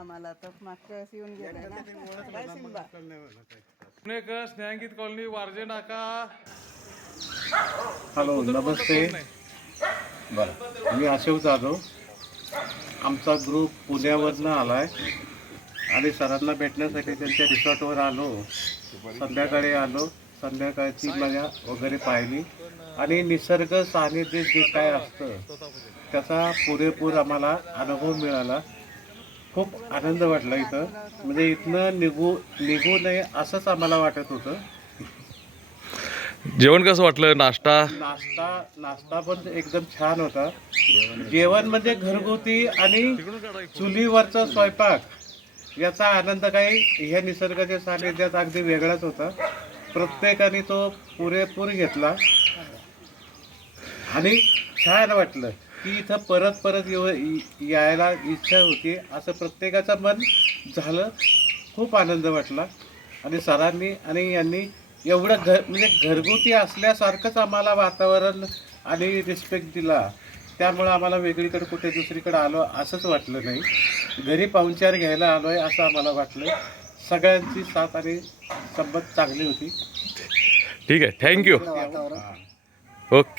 आम्हाला तर मागच्या वेळेस येऊन गेलाय ना. Bye Simba. पुणेकर स्नेहांकित कॉलनी वारजे नाका. हॅलो नमस्ते. बरं मी अशोक जाधव. आमचा ग्रुप पुण्यावरनं आला आहे आणि सरांना भेटण्यासाठी त्यांच्या रिसॉर्टवर आलो. संध्याकाळी आलो, संध्याकाळची मजा वगैरे पाहिली आणि निसर्ग सानिध्य जे काय असतं त्याचा पुरेपूर आम्हाला अनुभव मिळाला. खूप आनंद वाटला इथं. म्हणजे इथनं निघू नये असंच आम्हाला वाटत होतं. जेवण कसं वाटलं? नाश्ता नाश्ता पण एकदम छान होता. जेवण म्हणजे घरगुती आणि चुलीवरचा स्वयंपाक याचा आनंद काही ह्या निसर्गाच्या सानिध्यात अगदी वेगळाच होता. प्रत्येकाने तो पुरेपूर घेतला आणि छान वाटलं की इथं परत यायला इच्छा होती असं प्रत्येकाचं मन झालं. खूप आनंद वाटला आणि सरांनी आणि यांनी एवढं म्हणजे घरगुती असल्यासारखंच आम्हाला वातावरण आणि रिस्पेक्ट दिला. त्यामुळं आम्हाला वेगळीकडे कुठे दुसरीकडे आलो असंच वाटलं नाही. घरी पाहुणचार घ्यायला आलो आहे असं आम्हाला वाटलं. सगळ्यांची साथ आणि संबंध चांगली होती. ठीक आहे, थँक्यू. ओके.